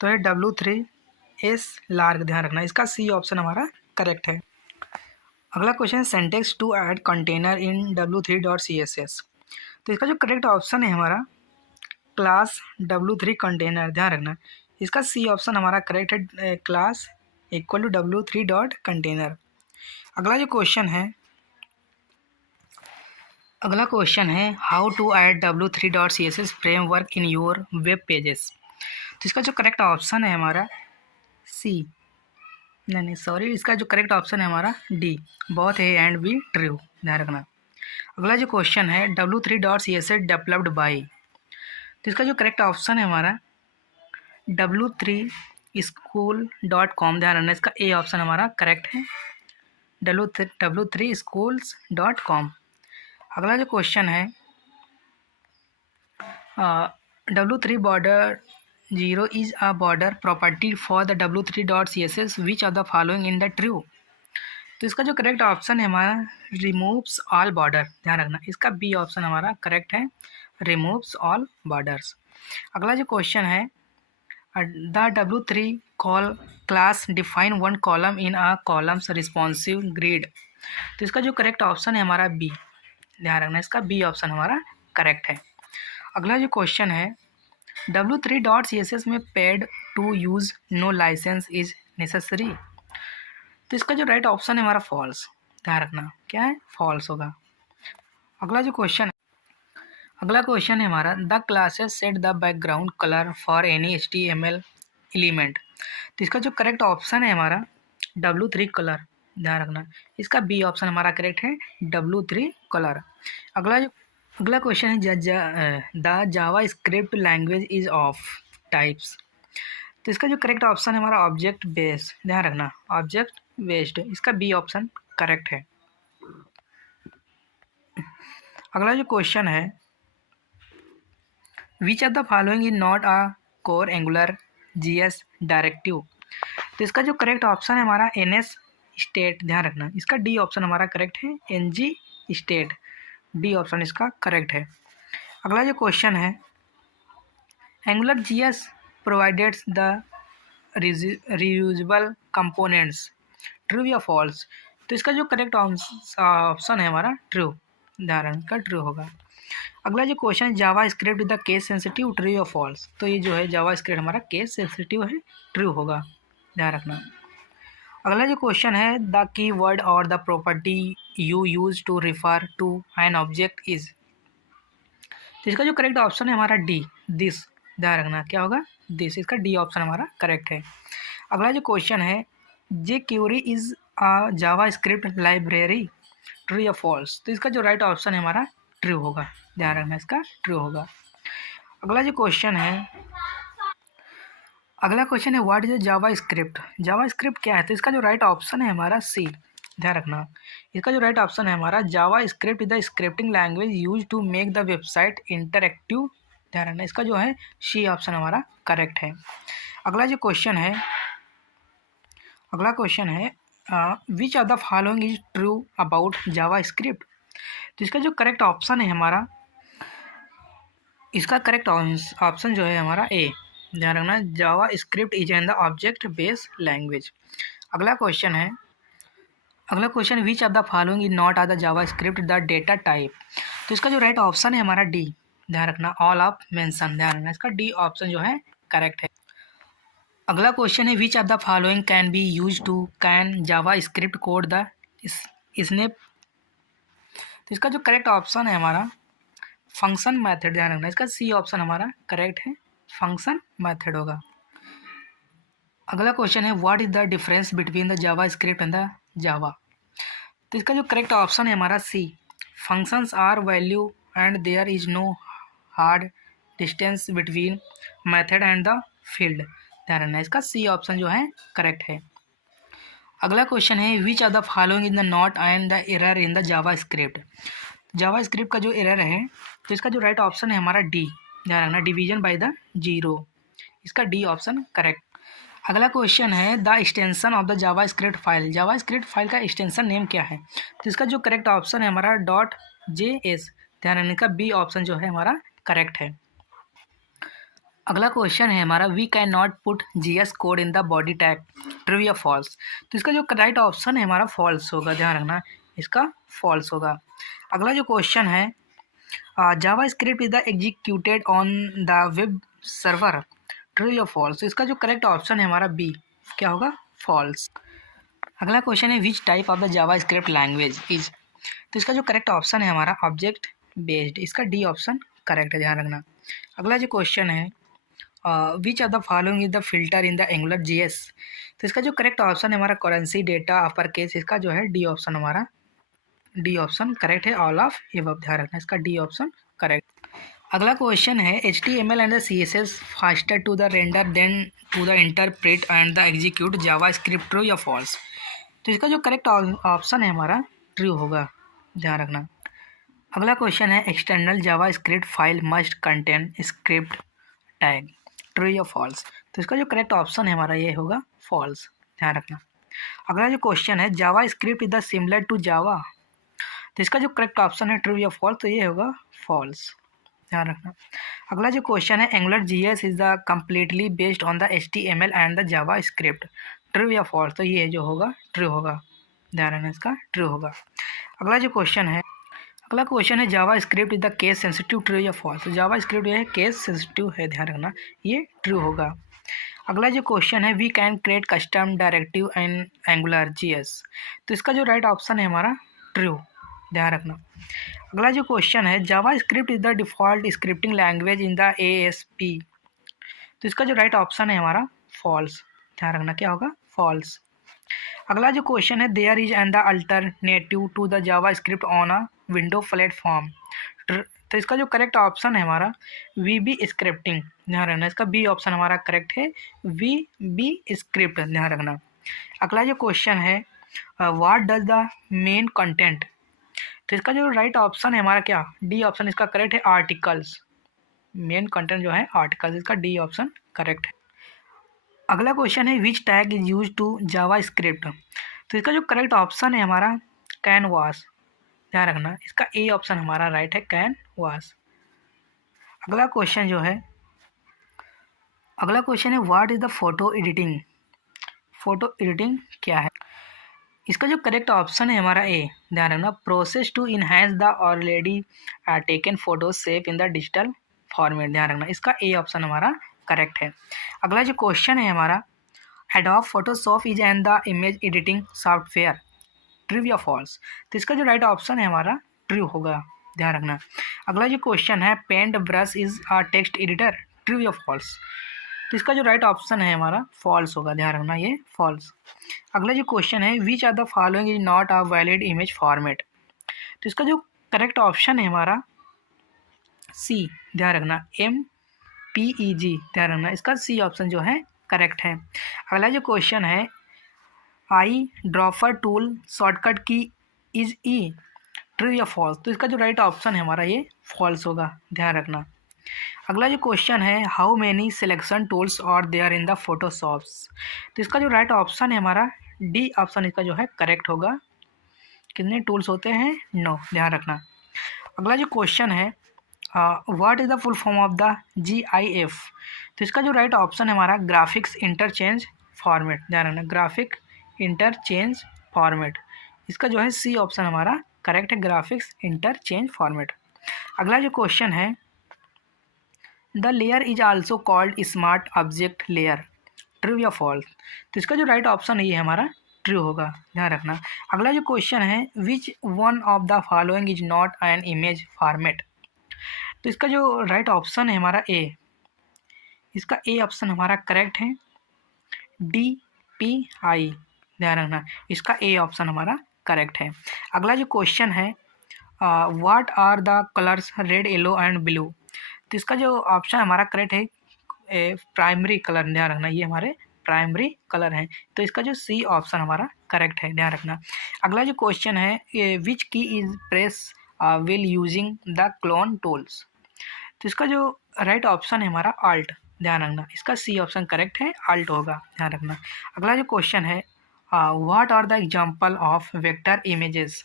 तो है W3S लार्ज, ध्यान रखना। इसका सी ऑप्शन हमारा करेक्ट है। अगला क्वेश्चन है syntax to add container in W3.css। तो इसका जो करेक्ट ऑप्शन है हमारा क्लास W3 कंटेनर, ध्यान रखना। इसका सी ऑप्शन हमारा करेक्ट है, class equal to W3 dot container. अगला क्वेश्चन है how to add W3.css framework in your web pages. तो इसका जो करेक्ट ऑप्शन है हमारा इसका जो करेक्ट ऑप्शन है हमारा D, both A and be true, ध्यान रखना। अगला जो क्वेश्चन है W3.css डेवलप्ड बाय। तो इसका जो करेक्ट ऑप्शन है हमारा W3school.com, ध्यान रखना। इसका ए ऑप्शन हमारा करेक्ट है, W3schools.com। अगला जो क्वेश्चन है W3 border 0 is a border property for the W3.css which of the following in the true. तो इसका जो करेक्ट ऑप्शन है हमारा रिमूव्स ऑल बॉर्डर, ध्यान रखना। इसका बी ऑप्शन हमारा करेक्ट है, रिमूव्स ऑल बॉर्डर्स। अगला जो क्वेश्चन है the W3 call class define one column in a columns responsive grid. तो इसका जो करेक्ट ऑप्शन है हमारा बी, ध्यान रखना। इसका बी ऑप्शन हमारा करेक्ट है। अगला जो क्वेश्चन है W3.css में paid to use no license is necessary. तो इसका जो राइट ऑप्शन है हमारा फॉल्स, ध्यान रखना। क्या है? फॉल्स होगा। अगला क्वेश्चन है हमारा the classes set the background colour for any HTML element. तो इसका जो करेक्ट ऑप्शन है हमारा W3 कलर, ध्यान रखना। इसका बी ऑप्शन हमारा करेक्ट है, W3 कलर। अगला क्वेश्चन है the JavaScript language is of types. तो इसका जो करेक्ट ऑप्शन है हमारा ऑब्जेक्ट बेस्ड, ध्यान रखना, ऑब्जेक्ट बेस्ड। इसका बी ऑप्शन करेक्ट है। अगला जो क्वेश्चन है which of the following is not a core angular GS directive. तो इसका जो करेक्ट ऑप्शन है हमारा NS स्टेट, ध्यान रखना। इसका डी ऑप्शन हमारा करेक्ट है, NG स्टेट, डी ऑप्शन इसका करेक्ट है। अगला जो क्वेश्चन है angular GS provided the reusable components, true या फॉल्स। तो इसका जो करेक्ट ऑप्शन है हमारा ट्रू, ध्यान का ट्रू होगा। अगला जो क्वेश्चन है JavaScript the case sensitive, true या फॉल्स। तो ये जो है जावा स्क्रिप्ट हमारा केस सेंसिटिव है, ट्रू होगा, ध्यान रखना। अगला जो क्वेश्चन है द की वर्ड और the property you use to refer to an object is. तो इसका जो करेक्ट ऑप्शन है हमारा डी, दिस, ध्यान रखना। क्या होगा? दिस। इसका डी ऑप्शन हमारा करेक्ट है। अगला जो क्वेश्चन है jQuery is a JavaScript library, true या फॉल्स। तो इसका जो राइट ऑप्शन है हमारा ट्रू होगा, ध्यान रखना। इसका ट्रू होगा। अगला क्वेश्चन है what is Java script. Java script क्या है? तो इसका जो राइट ऑप्शन है हमारा सी, ध्यान रखना। इसका जो राइट ऑप्शन है हमारा JavaScript is the scripting language use to make the website interactive, ध्यान रखना। इसका जो है सी ऑप्शन हमारा करेक्ट है। अगला क्वेश्चन है which of the following is true about Java script. तो इसका जो करेक्ट ऑप्शन है हमारा, इसका करेक्ट ऑप्शन जो है हमारा ए, ध्यान रखना। JavaScript is an the object based language. अगला question which of the following is not are the JavaScript the data type. तो इसका जो राइट ऑप्शन है हमारा डी, ध्यान रखना, ऑल ऑफ मेंशन, ध्यान रखना। इसका डी ऑप्शन जो है करेक्ट है। अगला क्वेश्चन है which of the following can be use to can JavaScript code the इसने, तो इसका जो करेक्ट ऑप्शन है हमारा फंक्शन मेथड, ध्यान रखना इसका सी ऑप्शन हमारा करेक्ट है, फंक्शन मेथड होगा। अगला क्वेश्चन है what is the difference between the JavaScript and the Java. तो इसका जो करेक्ट ऑप्शन है हमारा C, functions are value and there is no hard distance between method and the field, ध्यान रखना इसका सी ऑप्शन जो है करेक्ट है। अगला क्वेश्चन है which are the following in the not and the error in the JavaScript. JavaScript का जो एरर है तो इसका जो राइट ऑप्शन है हमारा डी, ध्यान रखना डिवीजन बाय द जीरो, इसका डी ऑप्शन करेक्ट। अगला क्वेश्चन है the extension of the JavaScript file, Java script file का एक्सटेंशन नेम क्या है। तो इसका जो करेक्ट ऑप्शन है हमारा .js, ध्यान रखने का बी ऑप्शन जो है हमारा करेक्ट है। अगला क्वेश्चन है हमारा we can not put JS code in the body tag, true या फॉल्स। तो इसका जो राइट ऑप्शन है हमारा फॉल्स होगा, ध्यान रखना इसका फॉल्स होगा। अगला जो क्वेश्चन है JavaScript is the executed on the web server, true या फॉल्स। तो इसका जो करेक्ट ऑप्शन है हमारा बी, क्या होगा फॉल्स। अगला क्वेश्चन है which type of the JavaScript language is. तो इसका जो करेक्ट ऑप्शन है हमारा ऑब्जेक्ट बेस्ड, इसका डी ऑप्शन करेक्ट है, ध्यान रखना। अगला जो क्वेश्चन है which are the following is the filter in the AngularJS. तो इसका जो करेक्ट ऑप्शन है हमारा करेंसी डेटा अपर केस, इसका जो है डी ऑप्शन हमारा डी ऑप्शन करेक्ट है, ऑल ऑफ एबव, ध्यान रखना इसका डी ऑप्शन करेक्ट। अगला क्वेश्चन है HTML and the CSS faster to the render then to the interpret and the execute JavaScript, true या फॉल्स। तो इसका जो करेक्ट ऑप्शन है हमारा ट्रू होगा, ध्यान रखना। अगला क्वेश्चन है external JavaScript file must contain script tag, true या फॉल्स। तो इसका जो करेक्ट ऑप्शन है हमारा ये होगा फॉल्स, ध्यान रखना। अगला जो क्वेश्चन है JavaScript is the similar to Java. तो इसका जो करेक्ट ऑप्शन है ट्रू या फॉल्स, तो ये होगा फॉल्स, ध्यान रखना। अगला जो क्वेश्चन है Angular JS is the completely based on the HTML and the JavaScript, true या फॉल्स। तो ये जो होगा ट्रू होगा, ध्यान रखना इसका ट्रू होगा। अगला जो क्वेश्चन है JavaScript is the case sensitive, true या फॉल्स। जावा स्क्रिप्ट ये है केस सेंसिटिव है, ध्यान रखना ये ट्रू होगा। अगला जो क्वेश्चन है we can create custom directive in AngularJS. तो इसका जो राइट ऑप्शन है हमारा ट्रू, ध्यान रखना। अगला जो क्वेश्चन है JavaScript is the default scripting language in the ASP। तो इसका जो राइट ऑप्शन है हमारा फॉल्स, ध्यान रखना क्या होगा फॉल्स। अगला जो क्वेश्चन है there is and the alternative to the JavaScript on a window platform. तो इसका जो करेक्ट ऑप्शन है हमारा VB स्क्रिप्टिंग, ध्यान रखना इसका बी ऑप्शन हमारा करेक्ट है, VB स्क्रिप्ट, ध्यान रखना। अगला जो क्वेश्चन है what does the main content. तो इसका जो राइट ऑप्शन है हमारा क्या डी ऑप्शन इसका करेक्ट है, आर्टिकल्स, मेन कंटेंट जो है आर्टिकल्स, इसका डी ऑप्शन करेक्ट है। अगला क्वेश्चन है which tag is use to JavaScript. तो इसका जो करेक्ट ऑप्शन है हमारा कैनवास, ध्यान रखना इसका ए ऑप्शन हमारा राइट है कैनवास। अगला क्वेश्चन है what is the photo editing, photo editing क्या है। इसका जो करेक्ट ऑप्शन है हमारा ए, ध्यान रखना process to enhance the already taken photo save in the digital format, ध्यान रखना इसका ए ऑप्शन हमारा करेक्ट है। अगला जो क्वेश्चन है हमारा adobe Photoshop is and the image editing software, true या फॉल्स। तो इसका जो राइट ऑप्शन है हमारा ट्रू होगा, ध्यान रखना। अगला जो क्वेश्चन है paint brush is a text editor, true या फॉल्स। तो इसका जो राइट ऑप्शन है हमारा फॉल्स होगा, ध्यान रखना ये फॉल्स। अगला जो क्वेश्चन है which are the following is not a valid image format. तो इसका जो करेक्ट ऑप्शन है हमारा सी, ध्यान रखना MPEG, ध्यान रखना इसका सी ऑप्शन जो है करेक्ट है। अगला जो क्वेश्चन है आई ड्रॉपर टूल शॉर्टकट की इज ई, ट्रू या फॉल्स। तो इसका जो राइट ऑप्शन है हमारा ये फॉल्स होगा, ध्यान रखना। अगला जो क्वेश्चन है how many selection tools are there in the Photoshops. तो इसका जो राइट ऑप्शन है हमारा डी ऑप्शन इसका जो है करेक्ट होगा, कितने टूल्स होते हैं 9, ध्यान रखना। अगला जो क्वेश्चन है what is the full form of the GIF। तो इसका जो राइट ऑप्शन है हमारा ग्राफिक्स इंटरचेंज फॉर्मेट, ध्यान रखना ग्राफिक इंटरचेंज फॉर्मेट, इसका जो है सी ऑप्शन हमारा करेक्ट है, ग्राफिक्स इंटरचेंज फॉर्मेट। अगला जो क्वेश्चन है the layer is also called smart object layer, true या फॉल्स। तो इसका जो राइट ऑप्शन है ये हमारा ट्रू होगा, ध्यान रखना। अगला जो क्वेश्चन है, which one of the following is not an image format. तो इसका जो राइट ऑप्शन है हमारा ए, इसका ए ऑप्शन हमारा करेक्ट है, DPI, ध्यान रखना, इसका ए ऑप्शन हमारा करेक्ट है। अगला जो क्वेश्चन है, what are the colours red, yellow and blue. तो इसका जो ऑप्शन हमारा करेक्ट है, प्राइमरी कलर, ध्यान रखना, ये हमारे प्राइमरी कलर हैं। तो इसका जो सी ऑप्शन हमारा करेक्ट है, ध्यान रखना। अगला जो क्वेश्चन है, which key is press will using the clone tools. तो इसका जो राइट ऑप्शन है हमारा आल्ट, ध्यान रखना, इसका सी ऑप्शन करेक्ट है, आल्ट होगा, ध्यान रखना। अगला जो क्वेश्चन है, what are the example of vector images.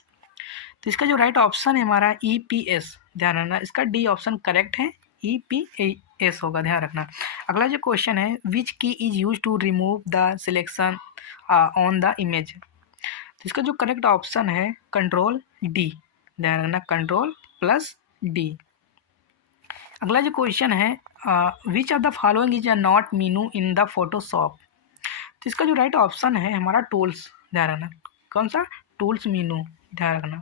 तो इसका जो राइट ऑप्शन है हमारा EPS, ध्यान रखना, इसका डी ऑप्शन करेक्ट है, EPS होगा, ध्यान रखना। अगला जो क्वेश्चन है, which key is use to remove the selection on the image. तो इसका जो करेक्ट ऑप्शन है Ctrl+D, ध्यान रखना, Ctrl+D। अगला जो क्वेश्चन है, which of the following is a not Meenu in the Photoshop. तो इसका जो राइट ऑप्शन है हमारा टूल्स, ध्यान रखना, कौन सा, टूल्स मीनू, ध्यान रखना,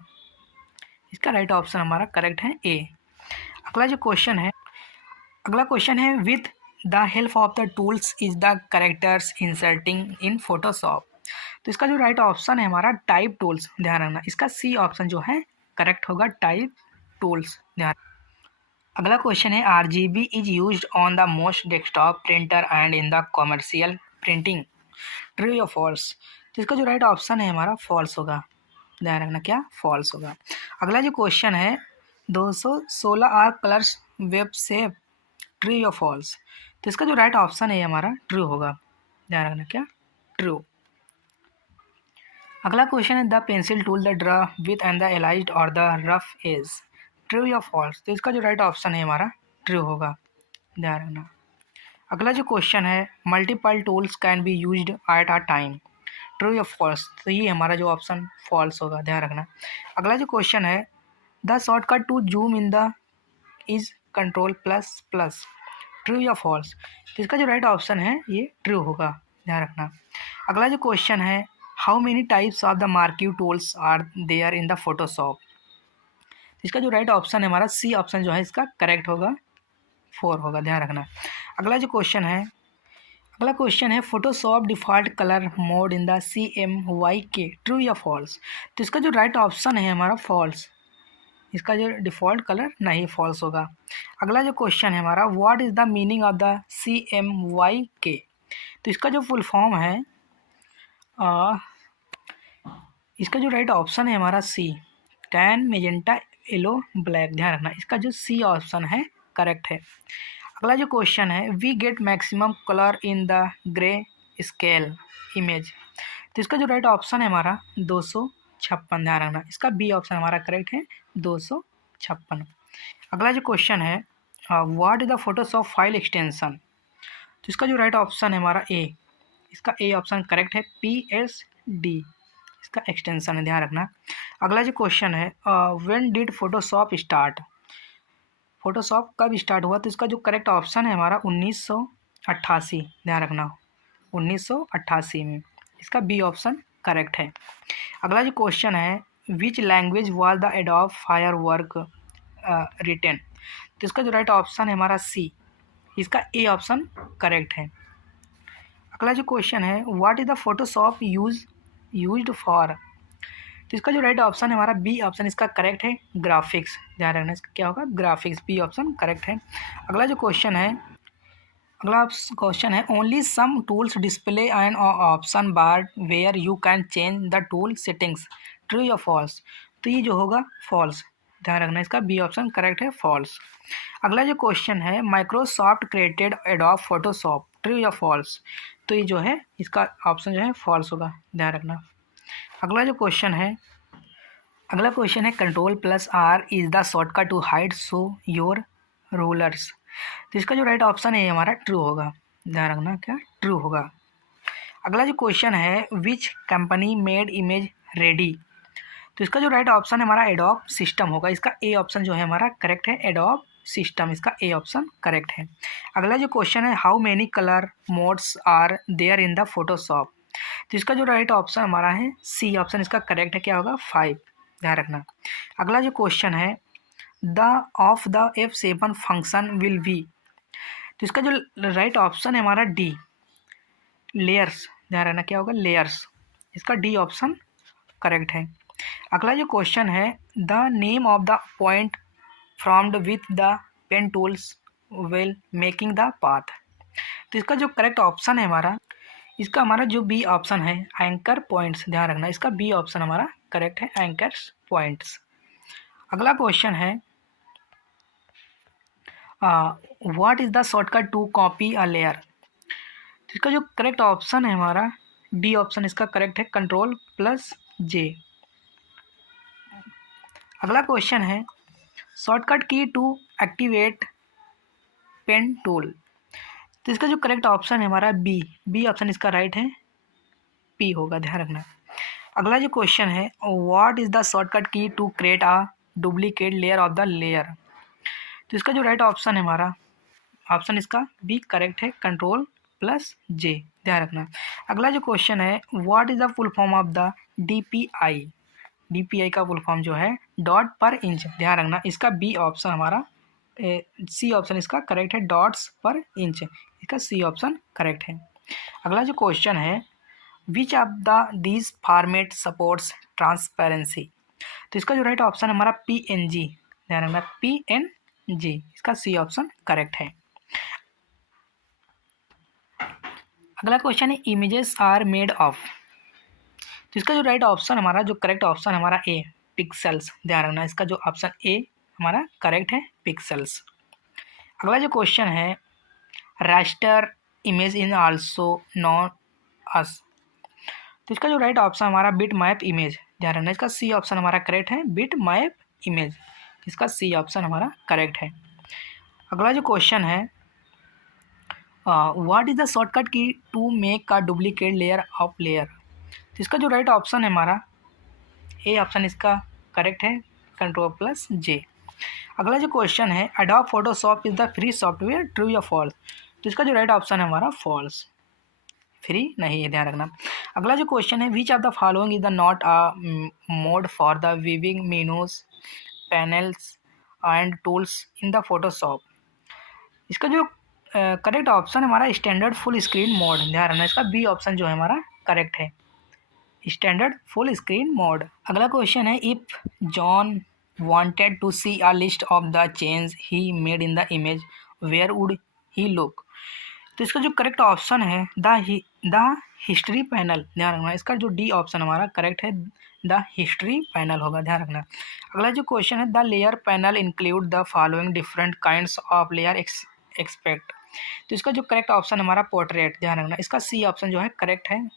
इसका राइट ऑप्शन हमारा करेक्ट है ए। अगला जो क्वेश्चन है, अगला क्वेश्चन है, with the help of the tools is the characters inserting in Photoshop. तो इसका जो राइट ऑप्शन है हमारा टाइप टूल्स, ध्यान रखना, इसका सी ऑप्शन जो है करेक्ट होगा, टाइप टूल्स, ध्यान। अगला क्वेश्चन है, RGB is used on the most desktop printer and in the commercial printing, true या फॉल्स। तो इसका जो राइट ऑप्शन है हमारा फॉल्स होगा, ध्यान रखना, क्या, फॉल्स होगा। अगला जो क्वेश्चन है, 216 are colours web safe, true या फॉल्स। तो इसका जो राइट ऑप्शन है हमारा ट्रू होगा, ध्यान रखना, क्या, ट्रू। अगला क्वेश्चन है, the pencil tool the draw with and the aliased और द रफ एज, ट्रू या फॉल्स। तो इसका जो राइट ऑप्शन है हमारा ट्रू होगा, ध्यान रखना। अगला जो क्वेश्चन है, multiple tools can be used at a time, true या फॉल्स। तो ये हमारा जो ऑप्शन फॉल्स होगा, ध्यान रखना। अगला जो क्वेश्चन है, the shortcut to zoom in the is Ctrl++, true या फॉल्स। तो इसका जो राइट ऑप्शन है ये ट्रू होगा, ध्यान रखना। अगला जो क्वेश्चन है, how many types of the marking tools are there in the Photoshop. इसका जो राइट ऑप्शन है हमारा सी ऑप्शन जो है इसका करेक्ट होगा, 4 होगा, ध्यान रखना। अगला जो क्वेश्चन है, अगला क्वेश्चन है, Photoshop default colour mode in the CMYK, true या फॉल्स। तो इसका जो राइट ऑप्शन है हमारा फॉल्स, इसका जो डिफ़ॉल्ट कलर नहीं, फॉल्स होगा। अगला जो क्वेश्चन है हमारा, what is the meaning of the CMYK। तो इसका जो फुल फॉर्म है, इसका जो राइट ऑप्शन है हमारा सी, टैन, मेजेंटा, येलो, ब्लैक, ध्यान रखना, इसका जो सी ऑप्शन है करेक्ट है। अगला जो क्वेश्चन है, we get maximum colour in the greyscale image. तो इसका जो राइट ऑप्शन है हमारा 256, ध्यान रखना, इसका बी ऑप्शन हमारा करेक्ट है, 256। अगला जो क्वेश्चन है, what is the Photoshop file extension. तो इसका जो राइट ऑप्शन है हमारा ए, इसका ए ऑप्शन करेक्ट है, PSD, इसका एक्सटेंशन है, ध्यान रखना। अगला जो क्वेश्चन है, when did Photoshop start. Photoshop कब स्टार्ट हुआ। तो इसका जो करेक्ट ऑप्शन है हमारा 1988, ध्यान रखना, 1988 में, इसका बी ऑप्शन करेक्ट है। अगला जो क्वेश्चन है, which language was the Adobe Firework written. तो इसका जो राइट ऑप्शन है हमारा सी, इसका ए ऑप्शन करेक्ट है। अगला जो क्वेश्चन है, what is the Photoshop used for. तो इसका जो राइट ऑप्शन है हमारा बी ऑप्शन इसका करेक्ट है, ग्राफिक्स, ध्यान रखना, इसका क्या होगा, ग्राफिक्स, बी ऑप्शन करेक्ट है। अगला जो क्वेश्चन है, अगला क्वेश्चन है, only some tools display an option bar where you can change the tool settings, true या फॉल्स। तो ये जो होगा फॉल्स, ध्यान रखना, इसका बी ऑप्शन करेक्ट है, फॉल्स। अगला जो क्वेश्चन है, Microsoft created Adobe Photoshop, true या फॉल्स। तो ये जो है इसका ऑप्शन जो है फॉल्स होगा, ध्यान रखना। अगला जो क्वेश्चन है, अगला क्वेश्चन है, Ctrl+R is the shortcut to hide show your rulers. तो इसका जो राइट ऑप्शन है हमारा ट्रू होगा, ध्यान रखना, क्या, ट्रू होगा। अगला जो क्वेश्चन है, which company made image ready. तो इसका जो राइट ऑप्शन है हमारा एडोब सिस्टम होगा, इसका ए ऑप्शन जो है हमारा करेक्ट है, एडोब सिस्टम, इसका ए ऑप्शन करेक्ट है। अगला जो क्वेश्चन है, how many colour modes are there in the Photoshop. तो इसका जो राइट ऑप्शन हमारा है सी ऑप्शन इसका करेक्ट है, क्या होगा 5, ध्यान रखना। अगला जो क्वेश्चन है the of the F7 function will be, तो इसका जो राइट ऑप्शन है हमारा डी, लेयर्स, ध्यान रखना क्या होगा लेयर्स, इसका डी ऑप्शन करेक्ट है। अगला जो क्वेश्चन है the name of the point formed with the pen tools will making the path, तो इसका जो करेक्ट ऑप्शन है हमारा, इसका हमारा जो बी ऑप्शन है एंकर पॉइंट्स, ध्यान रखना इसका बी ऑप्शन हमारा करेक्ट है एंकर्स पॉइंट्स। अगला क्वेश्चन है what is the shortcut to copy a layer, तो इसका जो करेक्ट ऑप्शन है हमारा डी ऑप्शन इसका करेक्ट है Ctrl+J। अगला क्वेश्चन है shortcut key to activate pen tool, तो इसका जो करेक्ट ऑप्शन है हमारा बी ऑप्शन इसका राइट है पी होगा, ध्यान रखना। अगला जो क्वेश्चन है what is the shortcut key to create a duplicate layer of the layer, तो इसका जो राइट ऑप्शन है हमारा ऑप्शन इसका बी करेक्ट है Ctrl+J, ध्यान रखना। अगला जो क्वेश्चन है what is the full form of the DPI का फुल फॉर्म जो है डॉट पर इंच, ध्यान रखना इसका बी ऑप्शन हमारा सी ऑप्शन इसका करेक्ट है डॉट्स पर इंच, इसका सी ऑप्शन करेक्ट है। अगला जो क्वेश्चन है which of the these format supports transparency, तो इसका जो राइट ऑप्शन है हमारा PNG, ध्यान रखना PNG, इसका सी ऑप्शन करेक्ट है। अगला क्वेश्चन है इमेजेस आर मेड ऑफ, तो इसका जो राइट ऑप्शन हमारा जो करेक्ट ऑप्शन हमारा ए पिक्सेल्स, ध्यान रखना इसका जो ऑप्शन ए हमारा करेक्ट है पिक्सेल्स। अगला जो क्वेश्चन है raster image in also known as, तो इसका जो राइट ऑप्शन हमारा बिट मैप इमेज, ध्यान रखना इसका सी ऑप्शन हमारा करेक्ट है बिट मैप इमेज, इसका सी ऑप्शन हमारा करेक्ट है। अगला जो क्वेश्चन है what is the shortcut key to make a duplicate layer of layer, तो इसका जो राइट ऑप्शन है हमारा ए ऑप्शन इसका करेक्ट है Ctrl+J। अगला जो क्वेश्चन है Adobe Photoshop is the free software, true या फॉल्स, तो इसका जो राइट ऑप्शन है हमारा फॉल्स, फ्री नहीं है, ध्यान रखना। अगला जो क्वेश्चन है which of the following is the not a mode for the weaving menus panels and tools in the Photoshop, इसका जो करेक्ट ऑप्शन है हमारा स्टैंडर्ड फुल स्क्रीन मोड, ध्यान रखना इसका बी ऑप्शन जो है हमारा करेक्ट है स्टैंडर्ड फुल स्क्रीन मोड। अगला क्वेश्चन है if John wanted to see a list of the change he made in the image where would he look, तो इसका जो करेक्ट ऑप्शन है द हिस्ट्री पैनल, ध्यान रखना इसका जो डी ऑप्शन हमारा करेक्ट है द हिस्ट्री पैनल होगा, ध्यान रखना। अगला जो क्वेश्चन है the layer panel include the following different kinds of layer expect, तो इसका जो करेक्ट ऑप्शन हमारा पोर्ट्रेट, ध्यान रखना इसका सी ऑप्शन जो है करेक्ट है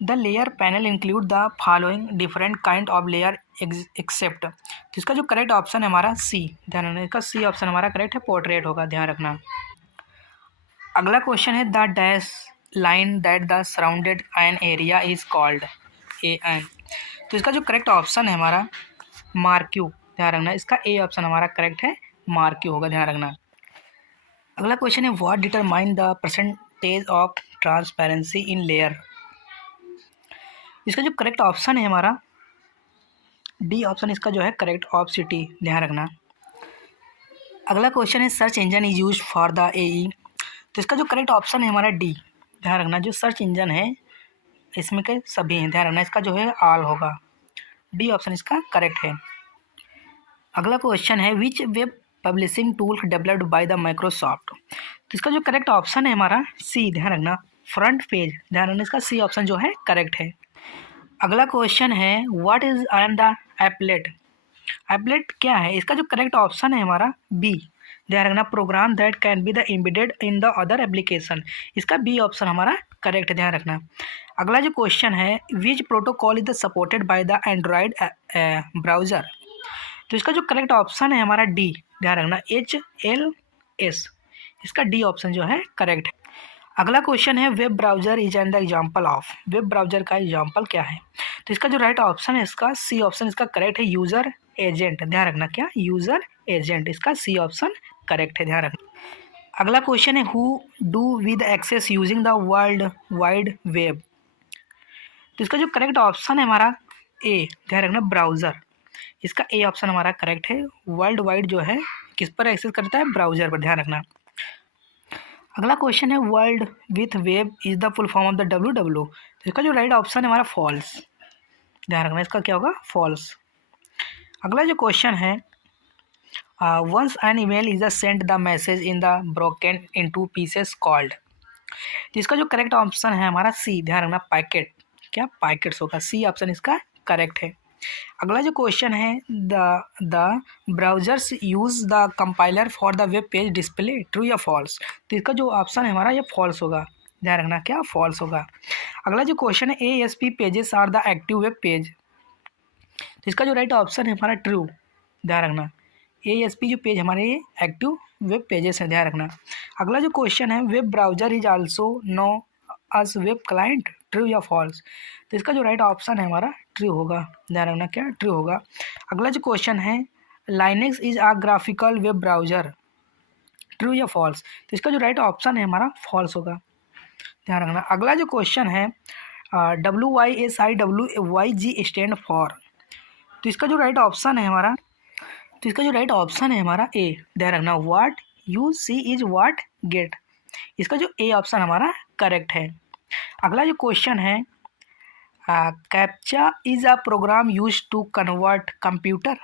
the layer panel include the following different kind of layer except, तो इसका जो करेक्ट ऑप्शन है हमारा सी, ध्यान रखना इसका सी ऑप्शन हमारा करेक्ट है पोर्ट्रेट होगा, ध्यान रखना। अगला क्वेश्चन है the dash line that the surrounded an area is called AN, तो इसका जो करेक्ट ऑप्शन है हमारा मार्क्यू, ध्यान रखना इसका ए ऑप्शन हमारा करेक्ट है मार्क्यू होगा, ध्यान रखना। अगला क्वेश्चन है what determine the percentage of transparency in layer, इसका जो करेक्ट ऑप्शन है हमारा डी ऑप्शन इसका जो है करेक्ट ऑप्सिटी, ध्यान रखना। अगला क्वेश्चन है search engine is use for the AE, तो इसका जो करेक्ट ऑप्शन है हमारा डी, ध्यान रखना जो सर्च इंजन है इसमें के सभी हैं, ध्यान रखना इसका जो है ऑल होगा, डी ऑप्शन इसका करेक्ट है। अगला क्वेश्चन है which web publishing tool developed by the Microsoft, तो इसका जो करेक्ट ऑप्शन है हमारा सी, ध्यान रखना फ्रंट पेज, ध्यान रखना इसका सी ऑप्शन जो है करेक्ट है। अगला क्वेश्चन है what is and the applet, applet क्या है, इसका जो करेक्ट ऑप्शन है हमारा बी, ध्यान रखना program that can be the embedded in the other application, इसका बी ऑप्शन हमारा करेक्ट है, ध्यान रखना। अगला जो क्वेश्चन है which protocol is the supported by the Android browser, तो इसका जो करेक्ट ऑप्शन है हमारा डी, ध्यान रखना HLS, इसका डी ऑप्शन जो है करेक्ट है। अगला क्वेश्चन है web browser is an the example of, web browser का एग्जाम्पल क्या है, तो इसका जो राइट ऑप्शन है इसका सी ऑप्शन इसका करेक्ट है यूज़र एजेंट, ध्यान रखना क्या यूज़र एजेंट, इसका सी ऑप्शन करेक्ट है, ध्यान रखना। अगला क्वेश्चन है who do with access using the world wide web. तो इसका जो करेक्ट ऑप्शन है हमारा ए, ध्यान रखना ब्राउज़र। इसका ए ऑप्शन हमारा करेक्ट है। वर्ल्ड वाइड जो है किस पर एक्सेस करता है, ब्राउज़र पर, ध्यान रखना। अगला क्वेश्चन है world with web is the full form of the WW। तो इसका जो राइट ऑप्शन है हमारा फॉल्स, ध्यान रखना, इसका क्या होगा, फॉल्स। अगला जो क्वेश्चन है once an email is send the message in the broken into pieces called. तो इसका जो करेक्ट ऑप्शन है हमारा सी, ध्यान रखना, पैकेट। क्या पैकेट्स होगा, सी ऑप्शन इसका करेक्ट है। अगला जो क्वेश्चन है the browsers use the compiler for the web page display, true या फॉल्स। तो इसका जो ऑप्शन है हमारा ये फॉल्स होगा, ध्यान रखना, क्या फॉल्स होगा। अगला जो क्वेश्चन है ASP pages are the active web page. तो इसका जो राइट ऑप्शन है हमारा ट्रू, ध्यान रखना। ASP जो पेज हमारे ये एक्टिव वेब पेजेस हैं, ध्यान रखना। अगला जो क्वेश्चन है web browser is also know us web client, true या फॉल्स। तो इसका जो राइट ऑप्शन है हमारा ट्रू होगा, ध्यान रखना, क्या ट्रू होगा। अगला जो क्वेश्चन है Linux is a graphical web browser, true या फॉल्स। तो इसका जो राइट ऑप्शन है हमारा फॉल्स होगा, ध्यान रखना। अगला जो क्वेश्चन है WYSIWYG स्टैंड फॉर। तो इसका जो राइट ऑप्शन है हमारा ए, ध्यान रखना, what you see is what get. इसका जो ए ऑप्शन हमारा करेक्ट है। अगला जो क्वेश्चन है CAPTCHA is a program use to convert computer,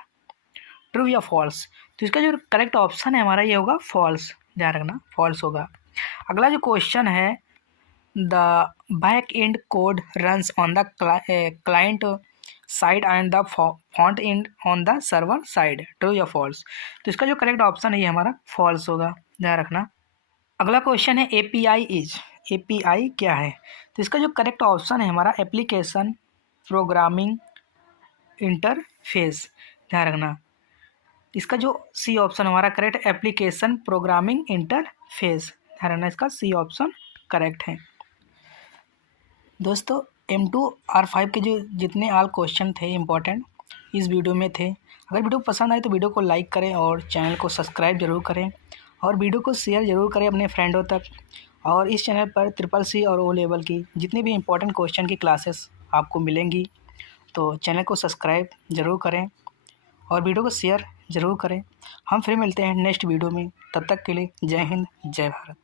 true या फॉल्स। तो इसका जो करेक्ट ऑप्शन है हमारा ये होगा फॉल्स, ध्यान रखना, फॉल्स होगा। अगला जो क्वेश्चन है the back and code runs on the client side and the front end on the server side, true या फॉल्स। तो इसका जो करेक्ट ऑप्शन है ये हमारा फॉल्स होगा, ध्यान रखना। अगला क्वेश्चन है API क्या है। तो इसका जो करेक्ट ऑप्शन है हमारा एप्लीकेशन प्रोग्रामिंग इंटरफेस, ध्यान रखना। इसका जो सी ऑप्शन हमारा करेक्ट, एप्लीकेशन प्रोग्रामिंग इंटरफेस, ध्यान रखना, इसका सी ऑप्शन करेक्ट है। दोस्तों M2 R5 के जो जितने ऑल क्वेश्चन थे इम्पोर्टेंट इस वीडियो में थे। अगर वीडियो पसंद आए तो वीडियो को लाइक करें और चैनल को सब्सक्राइब जरूर करें और वीडियो को शेयर ज़रूर करें अपने फ्रेंडों तक। और इस चैनल पर CCC और O लेवल की जितनी भी इम्पोर्टेंट क्वेश्चन की क्लासेस आपको मिलेंगी, तो चैनल को सब्सक्राइब ज़रूर करें और वीडियो को शेयर ज़रूर करें। हम फिर मिलते हैं नेक्स्ट वीडियो में, तब तक के लिए जय हिंद, जय भारत।